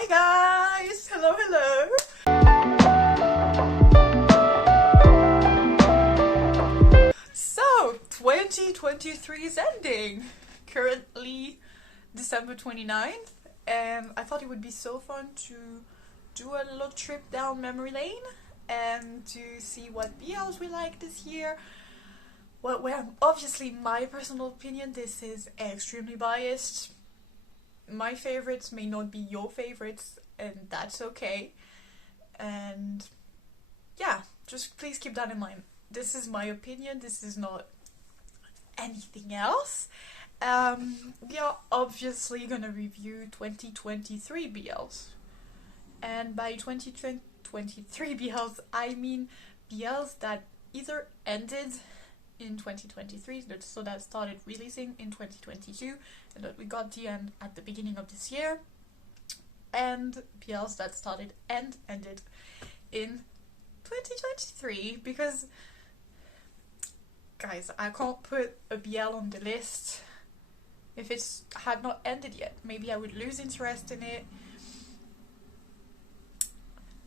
Hi guys! Hello, hello! So, 2023 is ending. Currently December 29th, and I thought it would be so fun to do a little trip down memory lane and to see what BLs we like this year. Well, obviously my personal opinion, this is extremely biased. My favorites may not be your favorites, and that's okay. And yeah, just please keep that in mind. This is my opinion, this is not anything else. We are obviously gonna review 2023 BLs. And by 2023 BLs, I mean BLs that either ended in 2023, so that started releasing in 2022, and that we got the end at the beginning of this year, and BLs that started and ended in 2023, because guys, I can't put a BL on the list if it's had not ended yet. Maybe I would lose interest in it.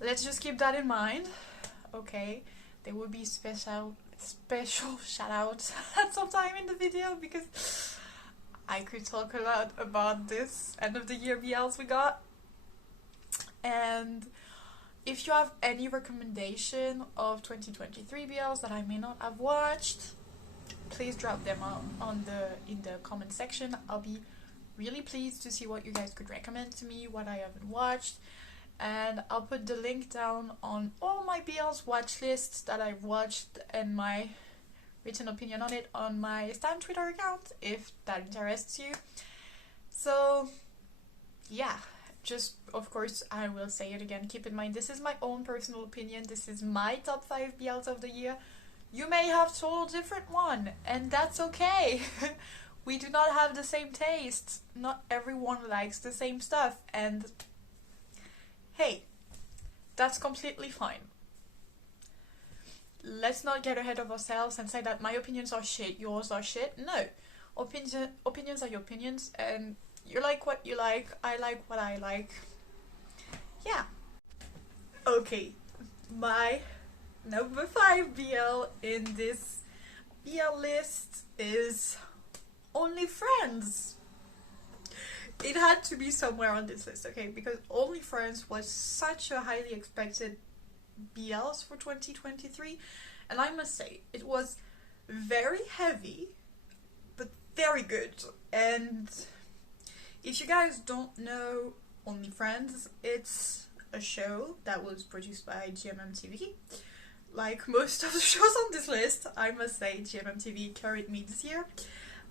Let's just keep that in mind. Okay, there will be special shout outs at some time in the video, because I could talk a lot about this end of the year BLs we got. And if you have any recommendation of 2023 BLs that I may not have watched, please drop them in the comment section. I'll be really pleased to see what you guys could recommend to me, what I haven't watched. And I'll put the link down on all my BLs watch lists that I've watched and my written opinion on it on my Stan Twitter account, if that interests you. So yeah, just of course I will say it again, keep in mind this is my own personal opinion, this is my top 5 BLs of the year. You may have total different one, and that's okay. We do not have the same taste, not everyone likes the same stuff, and hey, that's completely fine. Let's not get ahead of ourselves and say that my opinions are shit, yours are shit. No, opinions are your opinions, and you like what you like, I like what I like. Yeah. Okay, my number 5 BL in this BL list is Only Friends. It had to be somewhere on this list, okay, because Only Friends was such a highly expected BLs for 2023, and I must say, it was very heavy, but very good. And if you guys don't know Only Friends, it's a show that was produced by GMMTV. Like most of the shows on this list, I must say, GMMTV carried me this year.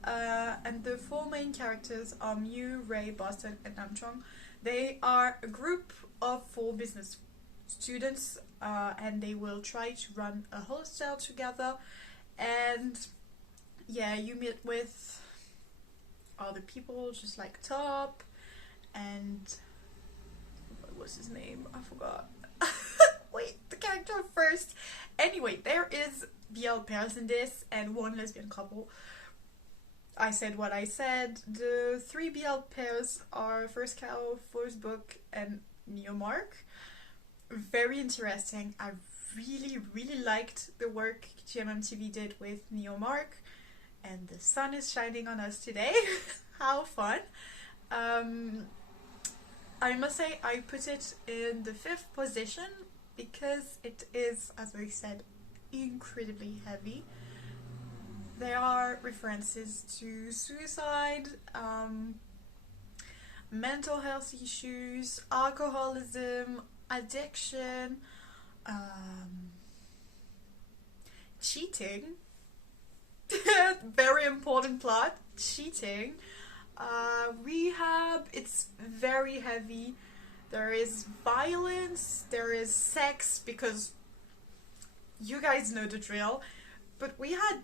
And the 4 main characters are Mew, Ray, Boston, and Namchong. They are a group of 4 business students, and they will try to run a hostel together. And yeah, you meet with other people, just like Top, and what was his name? I forgot. Wait, the character first. Anyway, there is BL pairs in this, and 1 lesbian couple. I said what I said. The 3 BL pairs are First Cow, First Book, and Neomark. Very interesting. I really liked the work GMMTV did with Neomark, and the sun is shining on us today. How fun. I must say I put it in the 5th position because it is, as I said, incredibly heavy. There are references to suicide, mental health issues, alcoholism, addiction, cheating, very important plot, cheating, rehab. It's very heavy. There is violence, there is sex, because you guys know the drill, but we had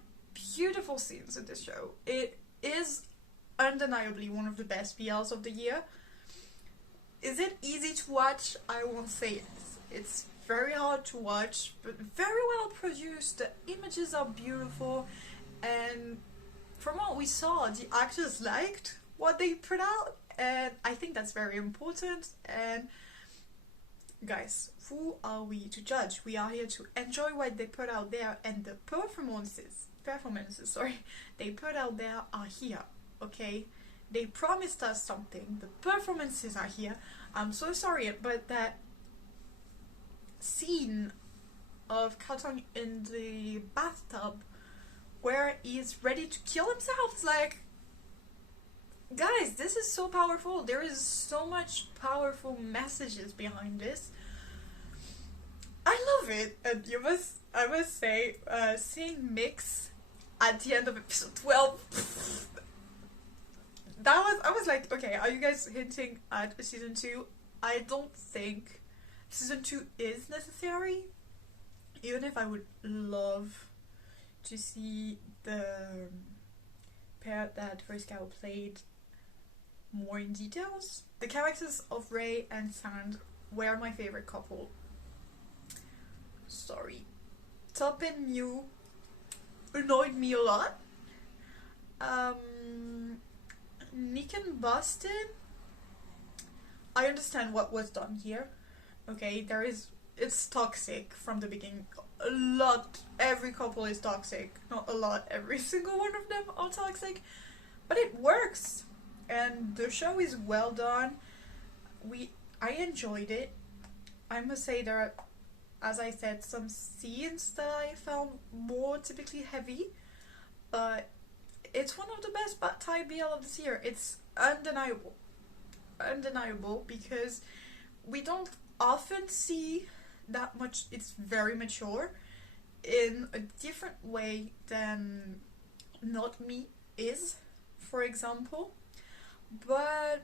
beautiful scenes in this show. It is undeniably one of the best BLs of the year. Is it easy to watch? I won't say it. It's very hard to watch, but very well produced. The images are beautiful, and from what we saw, the actors liked what they put out, and I think that's very important. And guys, who are we to judge? We are here to enjoy what they put out there, and the performances they put out there are here, okay? They promised us something. The performances are here. I'm so sorry, but that scene of Carton in the bathtub where he's ready to kill himself, it's like, guys, this is so powerful. There is so much powerful messages behind this. I love it. And I must say, seeing Mix at the end of episode 12, I was like, okay, are you guys hinting at season 2? I don't think season 2 is necessary, even if I would love to see the pair that Fresco played more in details. The characters of Ray and Sand were my favorite couple. Sorry. Top and Mew annoyed me a lot. Nick and Boston, I understand what was done here. Okay, it's toxic from the beginning. A lot, every couple is toxic. Not a lot, every single one of them are toxic. But it works. And the show is well done. I enjoyed it. I must say there are, as I said, some scenes that I found more typically heavy. But it's one of the best Thai BL of this year. It's undeniable. Undeniable, because we don't often see that much. It's very mature in a different way than Not Me is, for example. But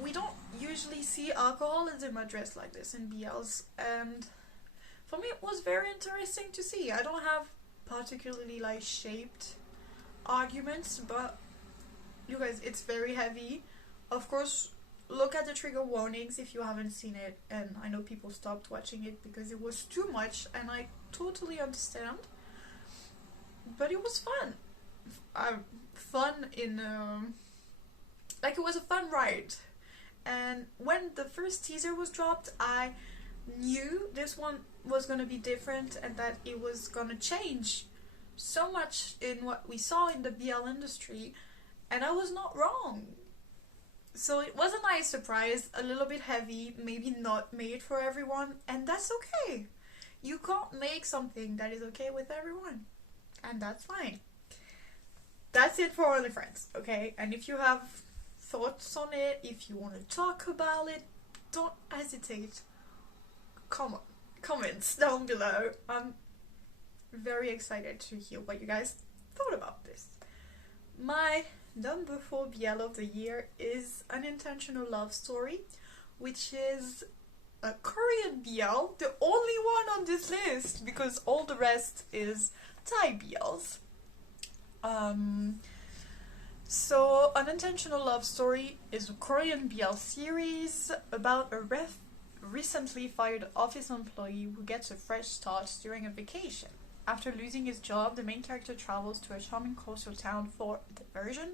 we don't usually see alcoholism addressed like this in BLs, and for me it was very interesting to see. I don't have particularly like shaped arguments, but you guys, it's very heavy. Of course, look at the trigger warnings if you haven't seen it, and I know people stopped watching it because it was too much, and I totally understand. But it was fun. Fun in like, it was a fun ride. And when the first teaser was dropped, I knew this one was gonna be different and that it was gonna change so much in what we saw in the BL industry, and I was not wrong. So it was a nice surprise, a little bit heavy, maybe not made for everyone, and that's okay. You can't make something that is okay with everyone, and that's fine. That's it for Only Friends, okay? And if you have thoughts on it, if you want to talk about it, don't hesitate. Come on, comments down below. I'm very excited to hear what you guys thought about this. My number 4 BL of the year is Unintentional Love Story, which is a Korean BL, the only one on this list, because all the rest is Thai BLs. So Unintentional Love Story is a Korean BL series about a recently fired office employee who gets a fresh start during a vacation. After losing his job, the main character travels to a charming coastal town for a diversion.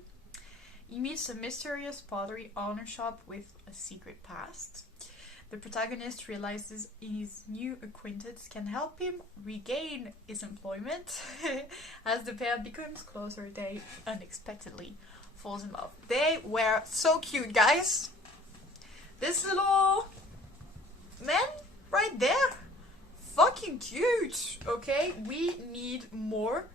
He meets a mysterious pottery owner shop with a secret past. The protagonist realizes his new acquaintance can help him regain his employment. As the pair becomes closer, they unexpectedly falls in love. They were so cute, guys. This little man right there, fucking cute, okay? We need more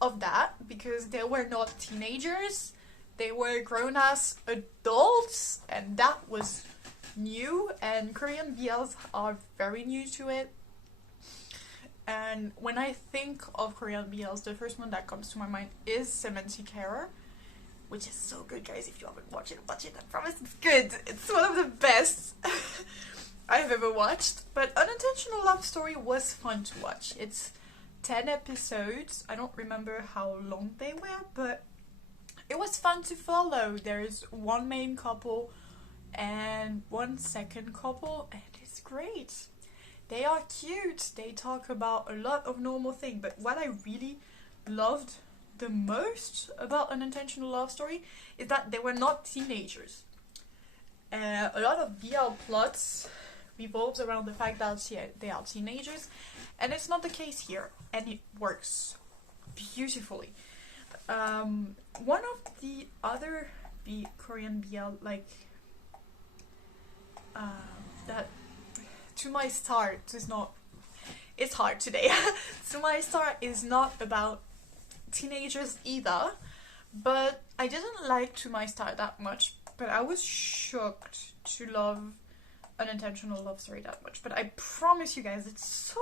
of that, because they were not teenagers. They were grown-ass adults, and that was new, and Korean BLs are very new to it. And when I think of Korean BLs, the first one that comes to my mind is Semantic Error, which is so good, guys. If you haven't watched it, watch it. I promise it's good. It's one of the best I've ever watched. But Unintentional Love Story was fun to watch. It's 10 episodes. I don't remember how long they were, but it was fun to follow. There's one main couple and one second couple, and it's great. They are cute. They talk about a lot of normal things, but what I really loved the most about Unintentional Love Story is that they were not teenagers. A lot of BL plots revolves around the fact that they are teenagers, and it's not the case here, and it works beautifully. One of the other Korean BL, like, that To My Star is not, it's hard today. To My Star is not about teenagers either, but I didn't like To My Star that much, but I was shocked to love Unintentional Love Story that much. But I promise you guys, it's so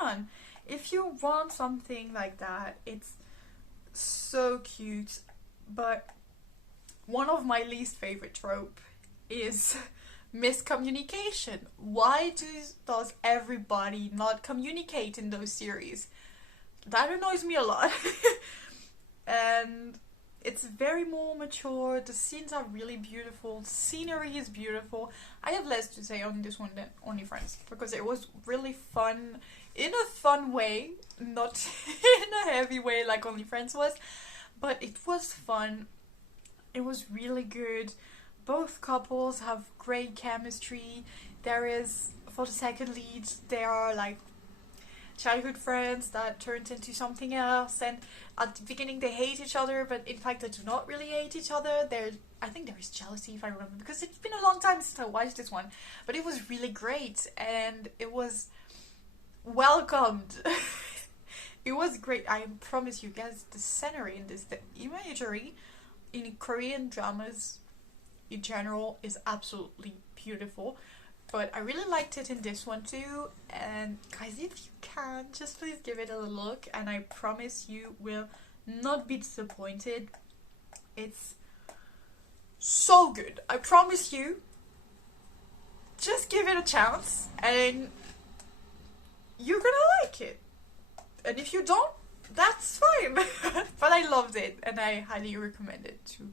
fun. If you want something like that, it's so cute. But one of my least favorite trope is miscommunication. Why does everybody not communicate in those series? That annoys me a lot. And it's very more mature. The scenes are really beautiful. The scenery is beautiful. I have less to say on this one than Only Friends, because it was really fun in a fun way, not in a heavy way like Only Friends was, but it was fun. It was really good. Both couples have great chemistry. There is, for the second lead, they are like childhood friends that turns into something else, and at the beginning they hate each other, but in fact they do not really hate each other. I think there is jealousy, if I remember, because it's been a long time since I watched this one, but it was really great and it was welcomed. It was great. I promise you guys, the scenery in this, the imagery in Korean dramas in general is absolutely beautiful. But I really liked it in this one too, and guys, if you can, just please give it a look, and I promise you will not be disappointed. It's so good. I promise you. Just give it a chance, and you're gonna like it. And if you don't, that's fine. But I loved it, and I highly recommend it to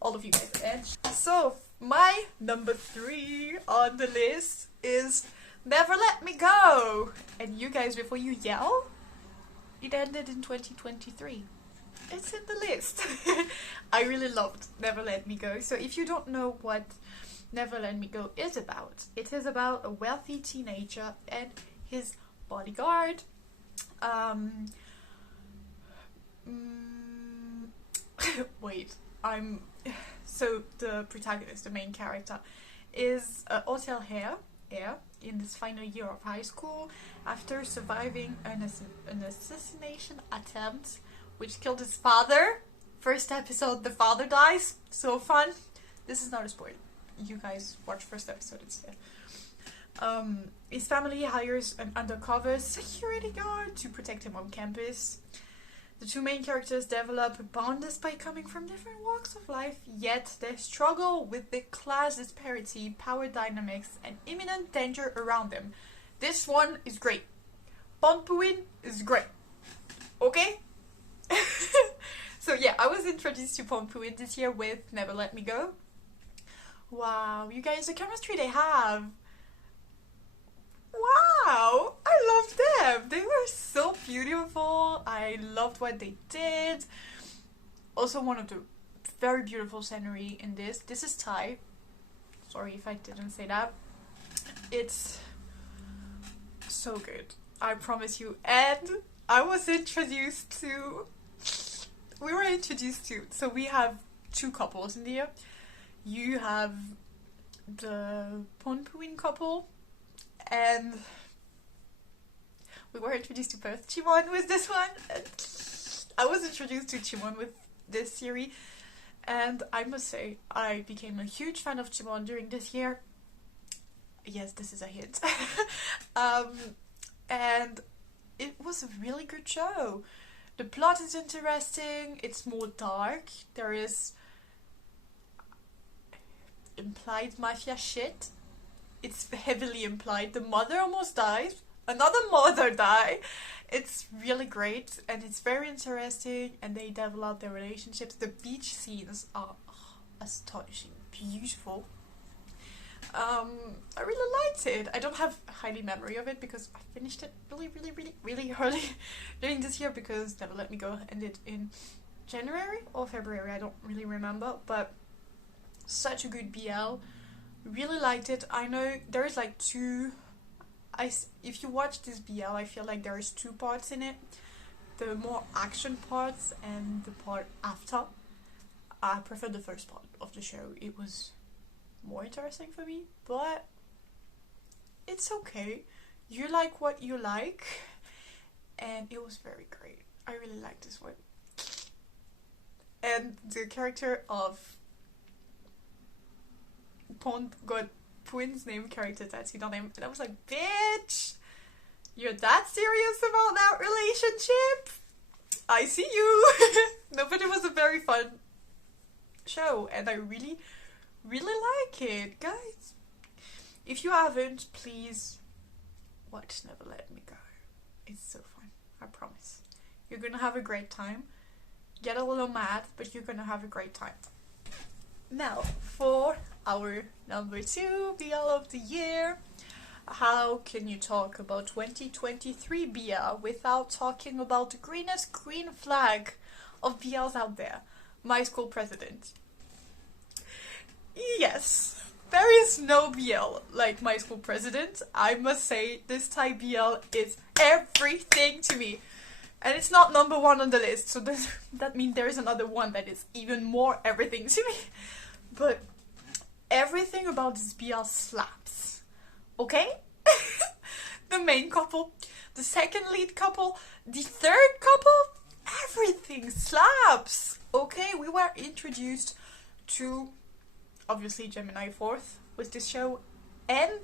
all of you guys. And so, my number 3 on the list is Never Let Me Go. And you guys, before you yell, it ended in 2023. It's in the list. I really loved Never Let Me Go. So if you don't know what Never Let Me Go is about, it is about a wealthy teenager and his bodyguard. Wait, so the protagonist, the main character, is a hotel heir in his final year of high school after surviving an assassination attempt which killed his father. First episode, the father dies. So fun. This is not a spoiler. You guys watch first episode instead. His family hires an undercover security guard to protect him on campus. The two main characters develop a bond despite coming from different walks of life, yet they struggle with the class disparity, power dynamics, and imminent danger around them. This one is great. Ponpuin is great. Okay? So yeah, I was introduced to Ponpuin this year with Never Let Me Go. Wow, you guys, the chemistry they have. Wow, I loved them. They were so beautiful. I loved what they did. Also, one of the very beautiful scenery in this. This is Thai. Sorry if I didn't say that. It's so good. I promise you. And I was introduced to... We were introduced to... So we have two couples in here. You have the Ponpuin couple. And we were introduced to both Chimon with this one. And I was introduced to Chimon with this series. And I must say, I became a huge fan of Chimon during this year. Yes, this is a hint. And it was a really good show. The plot is interesting. It's more dark. There is implied mafia shit. It's heavily implied. The mother almost dies. Another mother died. It's really great and it's very interesting, and they develop their relationships. The beach scenes are astonishing, beautiful. I really liked it. I don't have a highly memory of it because I finished it really early during this year, because Never Let Me Go ended in January or February, I don't really remember, but such a good BL. Really liked it. I know there is like two. If you watch this BL, I feel like there is two parts in it. The more action parts and the part after. I prefer the first part of the show. It was more interesting for me, but it's okay. You like what you like, and it was very great. I really liked this one. And the character of Pond got twins name character tattooed on him, and I was like, bitch, you're that serious about that relationship? I see you. No, but it was a very fun show, and I really, really like it, guys. If you haven't, please watch Never Let Me Go. It's so fun, I promise. You're gonna have a great time. Get a little mad, but you're gonna have a great time. Now, for our number 2 BL of the year. How can you talk about 2023 BL without talking about the greenest green flag of BLs out there? My School President. Yes, there is no BL like My School President. I must say, this Thai BL is everything to me. And it's not number 1 on the list, so that means there is another one that is even more everything to me. But everything about this BL slaps. Okay? The main couple, the second lead couple, the third couple, everything slaps. Okay? We were introduced to, obviously, Gemini 4th with this show, and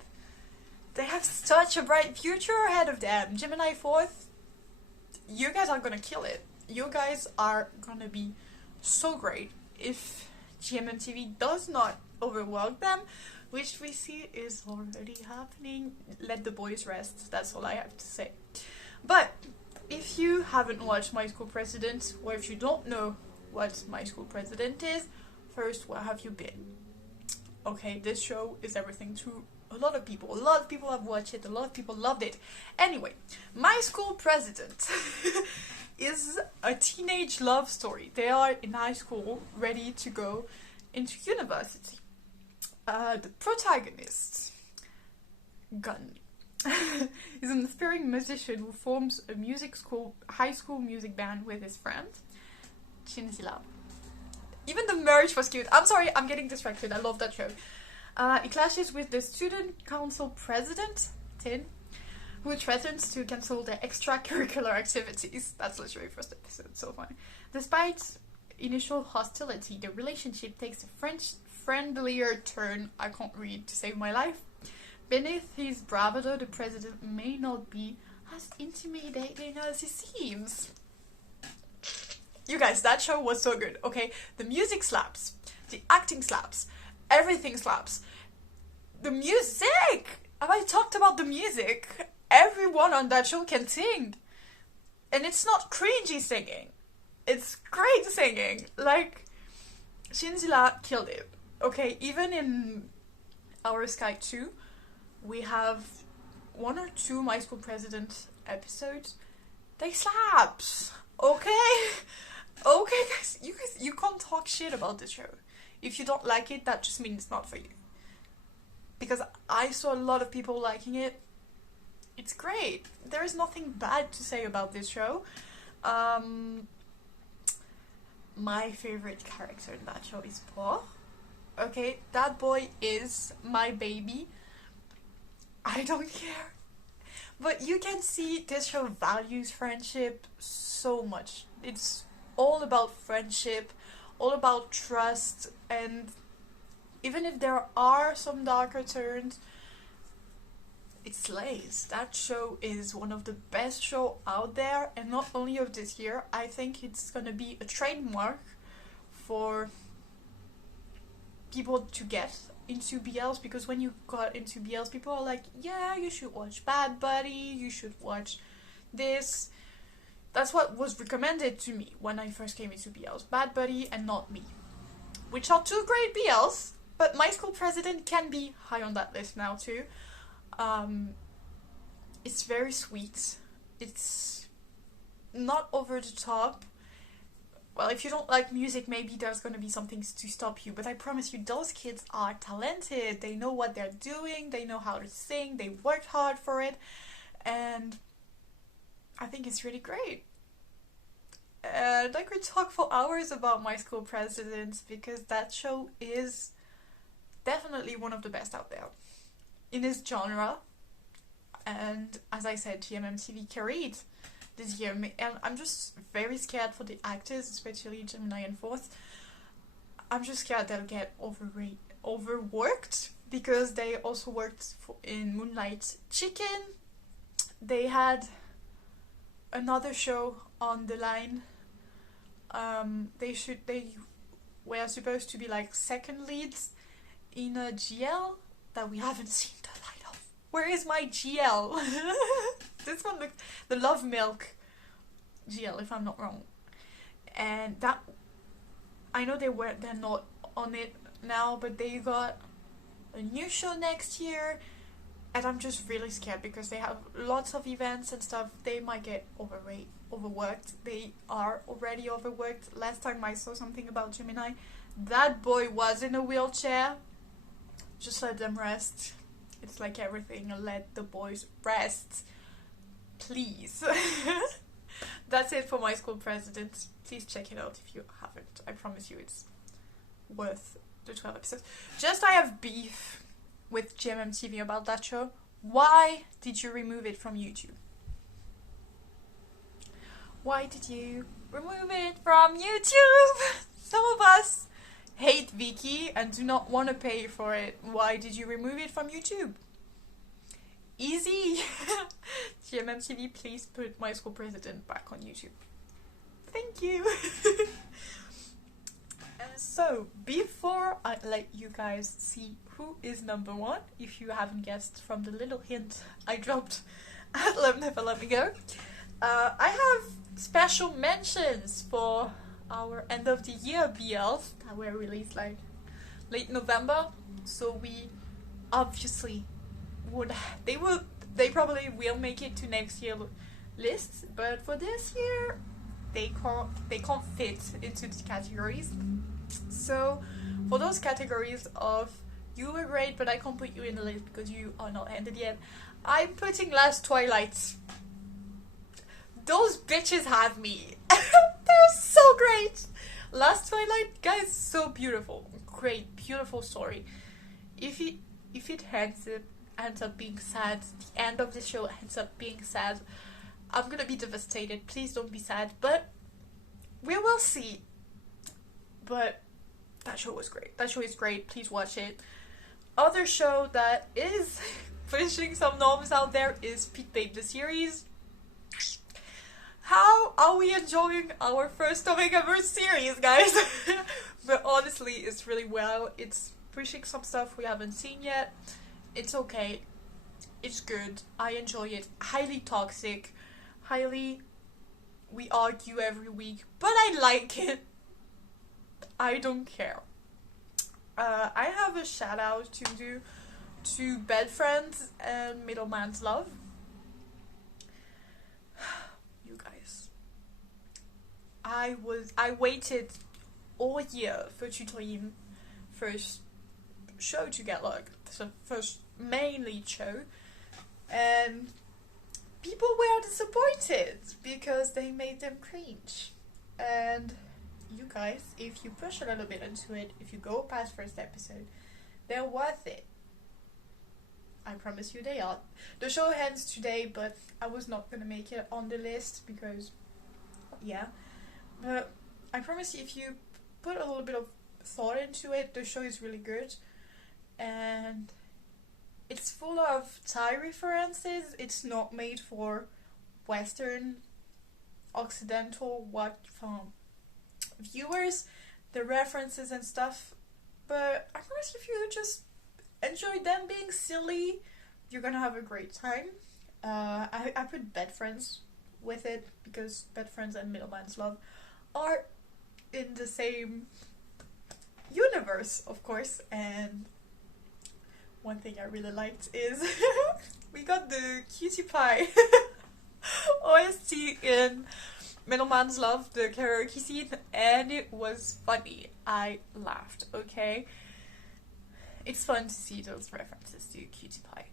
they have such a bright future ahead of them. Gemini 4th, you guys are gonna kill it. You guys are gonna be so great if GMMTV does not overwork them, which we see is already happening. Let the boys rest, that's all I have to say. But if you haven't watched My School President, or if you don't know what My School President is, first, where have you been? Okay, this show is everything to a lot of people. A lot of people have watched it, a lot of people loved it. Anyway, My School President is a teenage love story. They are in high school, ready to go into university. The protagonist, Gun, is an aspiring musician who forms a high school music band with his friend, Shinzila. Even the merch was cute. I'm sorry, I'm getting distracted. I love that show. He clashes with the student council president, Tin, who threatens to cancel their extracurricular activities. That's literally first episode, so funny. Despite initial hostility, the relationship takes a friendlier turn. I can't read to save my life. Beneath his bravado, the president may not be as intimidating as he seems. You guys, that show was so good, okay? The music slaps. The acting slaps. Everything slaps. The music! Have I talked about the music? Everyone on that show can sing. And it's not cringy singing. It's great singing. Like, Shinzila killed it. Okay, even in Our Sky 2, we have 1 or 2 My School President episodes. They slaps. Okay? Okay, guys, you can't talk shit about this show. If you don't like it, that just means it's not for you. Because I saw a lot of people liking it. It's great. There is nothing bad to say about this show. My favorite character in that show is Paul. Okay, that boy is my baby. I don't care. But you can see this show values friendship so much. It's all about friendship, all about trust, and even if there are some darker turns, it slays. That show is one of the best shows out there, and not only of this year. I think it's gonna be a trademark for people to get into BLs, because when you got into BLs, people are like, yeah, you should watch Bad Buddy, you should watch this. That's what was recommended to me when I first came into BLs. Bad Buddy and Not Me, which are 2 great BLs, but My School President can be high on that list now too. It's very sweet. It's not over the top. well, if you don't like music, maybe there's gonna be something to stop you. But I promise you, those kids are talented. They know what they're doing. They know how to sing. They worked hard for it. And I think it's really great. And I could talk for hours about My School Presidents because that show is definitely one of the best out there in its genre. And as I said, GMMTV carried this year, and I'm just very scared for the actors, especially Gemini and Fourth. I'm just scared they'll get overworked because they also worked in Moonlight Chicken. They had another show on the line. They were supposed to be like second leads in a GL that we haven't seen the light of. Where is my GL? This one, the Love Milk GL, if I'm not wrong. And that, I know they're not on it now, but they got a new show next year, and I'm just really scared because they have lots of events and stuff. They might get overworked. They are already overworked. Last time I saw something about Gemini, that boy was in a wheelchair. Just let them rest. It's like everything, let the boys rest. Please. That's it for My School President. Please check it out if you haven't. I promise you it's worth the 12 episodes. Just I have beef with GMMTV about that show. Why did you remove it from YouTube? Why did you remove it from YouTube? Some of us hate Vicky and do not want to pay for it. Why did you remove it from YouTube? Easy. GMMTV, please put My School President back on YouTube. Thank you. So, before I let you guys see who is number one, if you haven't guessed from the little hint I dropped at Love Never Let Me Go, I have special mentions for our end of the year BLs that were released like late November. So we obviously they probably will make it to next year lists, but for this year they can't fit into the categories. So for those categories of you were great but I can't put you in the list because you are not ended yet, I'm putting Last Twilight. Those bitches have me. They're so great. Last Twilight, guys, so beautiful. Great, beautiful story. If it ends up being sad, the end of the show ends up being sad, I'm gonna be devastated. Please don't be sad, but we will see. But that show was great. That show is great. Please watch it. Other show that is pushing some norms out there is Pete Babe the series. How are we enjoying our first topic ever series, guys? But honestly, it's really well. It's pushing some stuff we haven't seen yet. It's okay. It's good. I enjoy it. Highly toxic. Highly, we argue every week. But I like it. I don't care. I have a shout out to do to Bed Friends and Middleman's Love. You guys. I waited all year for Tutorim first show to get like the first main lead show, and people were disappointed because they made them cringe. And you guys, if you push a little bit into it, if you go past first episode, they're worth it. I promise you they are. The show ends today, but I was not gonna make it on the list because, yeah. But I promise you, if you put a little bit of thought into it, the show is really good. And it's full of Thai references. It's not made for Western, Occidental, viewers, the references and stuff. But I promise if you just enjoy them being silly, you're gonna have a great time. I put Bed Friends with it because Bed Friends and Middleman's Love are in the same universe, of course. And one thing I really liked is we got the Cutie Pie OST in Middleman's Love, the karaoke scene, and it was funny. I laughed, okay? It's fun to see those references to Cutie Pie.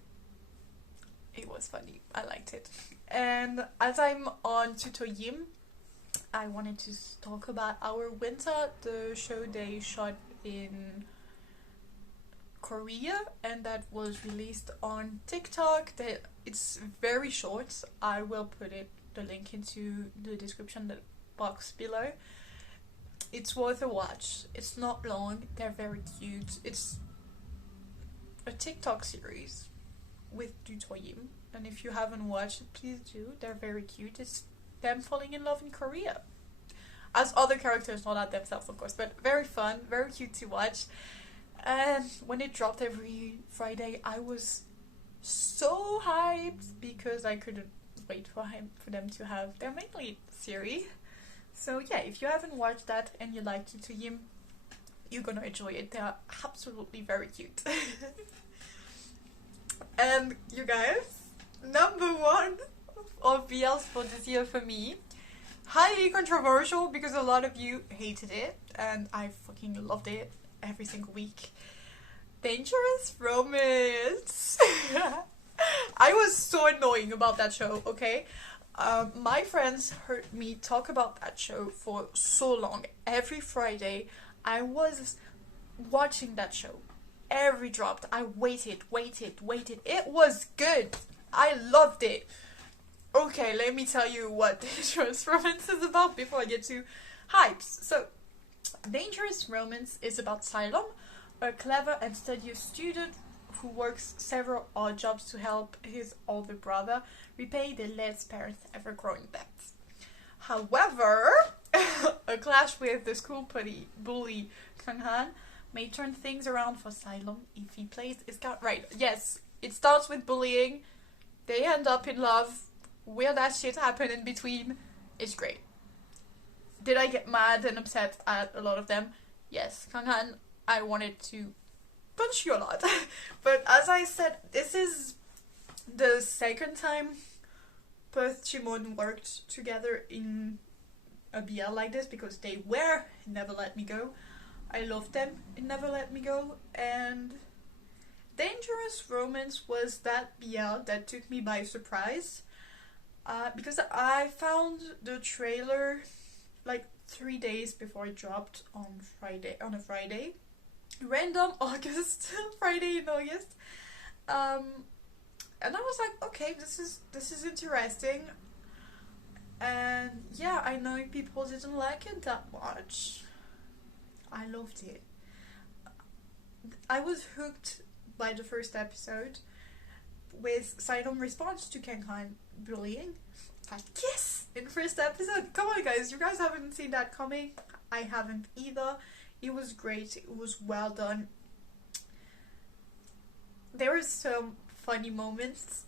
It was funny. I liked it. And as I'm on Tutoyim, I wanted to talk about Our Winter, the show they shot in Korea, and that was released on TikTok. It's very short. I will put the link into the description box below. It's worth a watch. It's not long. They're very cute. It's a TikTok series with Dutoyim, and if you haven't watched it, please do. They're very cute. It's them falling in love in Korea. As other characters, not at themselves, of course, but very fun, very cute to watch. And when it dropped every Friday, I was so hyped because I couldn't wait for them to have their main lead series. So yeah, if you haven't watched that and you like Tutoyim, you're gonna enjoy it. They are absolutely very cute. And you guys, number one of BLs for this year for me, highly controversial because a lot of you hated it and I fucking loved it every single week. Dangerous Romance. I was so annoying about that show, okay? My friends heard me talk about that show for so long. Every Friday, I was watching that show. Every dropped, I waited. It was good. I loved it. Okay, let me tell you what Dangerous Romance is about before I get to hypes. So, Dangerous Romance is about Xylem, a clever and studious student who works several odd jobs to help his older brother repay the less parents ever growing debts. However, a clash with the school bully Kang-han may turn things around for Xylem if he plays his card right. Yes, it starts with bullying, they end up in love, weird ass shit happen in between. It's great. Did I get mad and upset at a lot of them? Yes, Kang-han, I wanted to punch you a lot. But as I said, this is the second time Perth Chimon worked together in a BL like this, because they were in Never Let Me Go. I loved them in Never Let Me Go, and Dangerous Romance was that BL that took me by surprise, because I found the trailer like 3 days before it dropped on a Friday, random August, Friday in August, and I was like, okay, this is interesting, and yeah, I know people didn't like it that much. I loved it. I was hooked by the first episode with Xylem response to Kang-han bullying. Like, yes! In first episode. Come on guys, you guys haven't seen that coming. I haven't either. It was great. It was well done. There were some funny moments.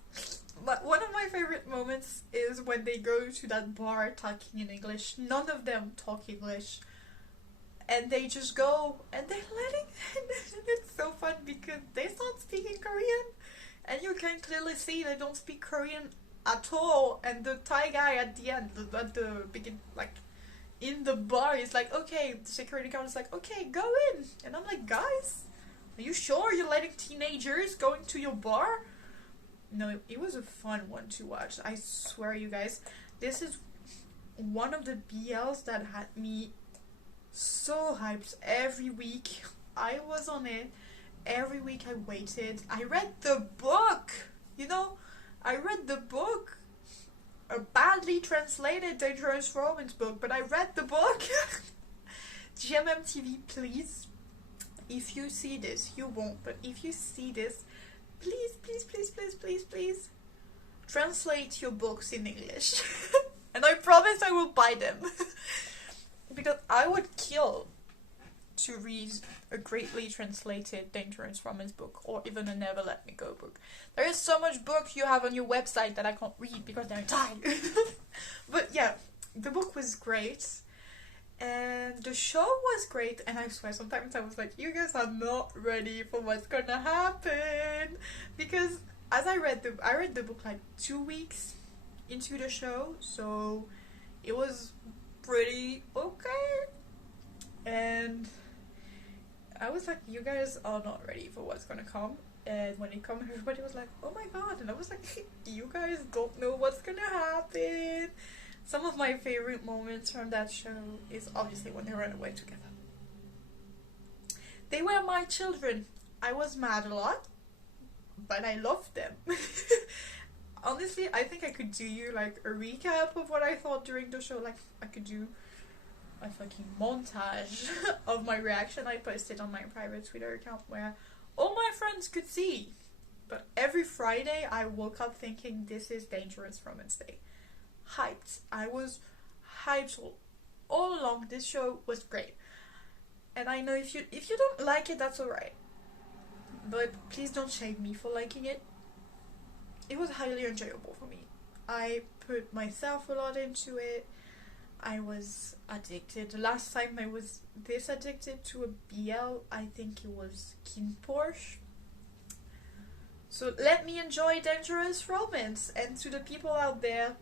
But one of my favorite moments is when they go to that bar talking in English. None of them talk English. And they just go and they're letting it's so fun because they start speaking Korean and you can clearly see they don't speak Korean at all, and the Thai guy at the end, at the beginning, like in the bar, is like, okay, the security guard is like, okay, go in, and I'm like, guys, are you sure you're letting teenagers go into your bar? No, it was a fun one to watch. I swear, you guys, this is one of the BLs that had me so hyped. Every week I was on it. Every week I waited. I read the book, I read the book, a badly translated Dangerous Romance book, but I read the book. GMMTV, please, if you see this, you won't, but if you see this, please translate your books in English. And I promise I will buy them. Because I would kill to read a greatly translated Dangerous Romance book, or even a Never Let Me Go book. There is so much book you have on your website that I can't read because they're Thai. But yeah, the book was great, and the show was great, and I swear sometimes I was like, you guys are not ready for what's gonna happen, because as I read the book like 2 weeks into the show, so it was pretty okay. And I was like, you guys are not ready for what's gonna come. And when it came, everybody was like, oh my god. And I was like, you guys don't know what's gonna happen. Some of my favorite moments from that show is obviously when they ran away together. They were my children. I was mad a lot, but I loved them. Honestly, I think I could do you like a recap of what I thought during the show. Like, I could do a fucking montage of my reaction. I posted on my private Twitter account where all my friends could see. But every Friday I woke up thinking this is Dangerous Romance Day. Hyped. I was hyped all along. This show was great. And I know if you don't like it, that's alright. But please don't shame me for liking it. It was highly enjoyable for me. I put myself a lot into it. I was addicted. The last time I was this addicted to a BL, I think it was Kim Porsche. So let me enjoy Dangerous Romance. And to the people out there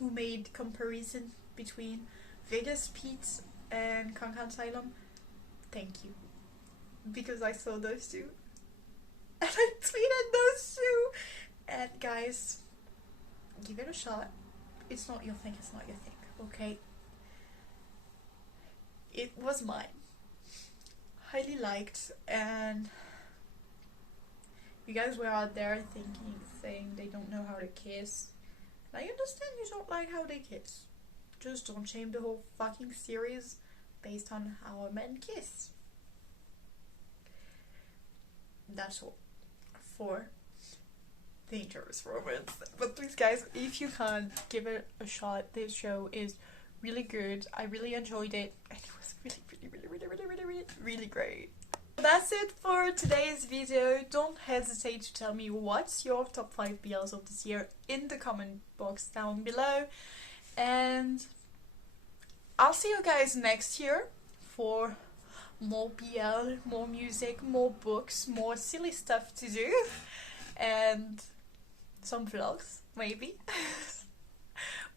who made comparison between Vegas Pete and Kankan Asylum, thank you. Because I saw those two. And I tweeted those two. And guys, give it a shot. It's not your thing, it's not your thing, okay? It was mine. Highly liked, and you guys were out there saying they don't know how to kiss. I understand you don't like how they kiss. Just don't shame the whole fucking series based on how men kiss. That's all for Dangerous Romance. But please guys, if you can, give it a shot. This show is really good. I really enjoyed it, and it was really great. That's it for today's video. Don't hesitate to tell me what's your top 5 BLs of this year in the comment box down below, and I'll see you guys next year for more BL, more music, more books, more silly stuff to do, and some vlogs, maybe.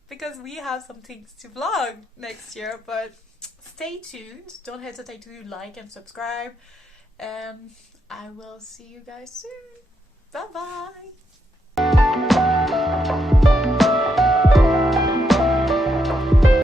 Because we have some things to vlog next year, but stay tuned. Don't hesitate to like and subscribe. I will see you guys soon. Bye bye.